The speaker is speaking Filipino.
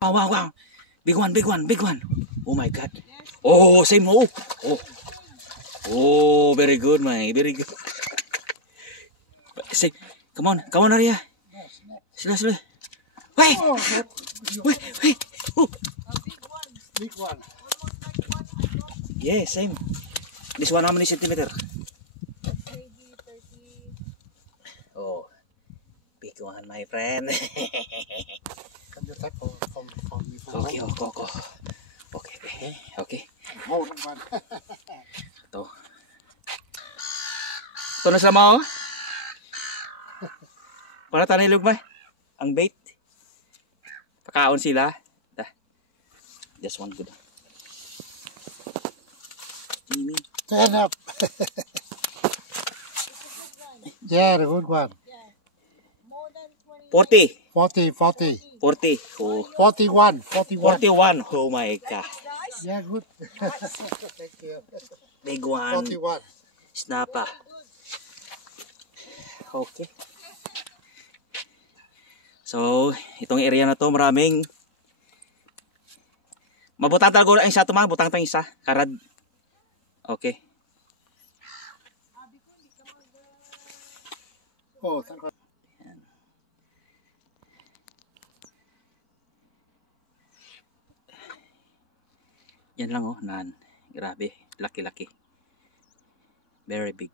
Wow, wow, wow. Big one, big one, big one. Oh my God. Oh, same. Oh, oh. Oh, very good, man. Very good. Say, come on, Arya. Sila. Wait, wait. Oh. Big one. Yeah, same. This one, how many centimeter? Maybe 30. Oh, big one, my friend. Can you take from me? Okay. Okay. Hold on. Ito. Ito na sa mga. Para tanilog ba? Ang bait. Pakaon sila. Just one good. Jimmy. Stand up. Yeah, the good one. Yeah. More than 20. 40. 40. 40. Oh. 41. 41. Oh my God. Yeah, good. Thank you. Big one. 41. Snapper. Okay. So, itong area na to maraming mabutang talaga ang isa to, butang tang isa. Karad. Okay. Oh, thank you. Yan lang oh, nan. Grabe, laki-laki. Very big.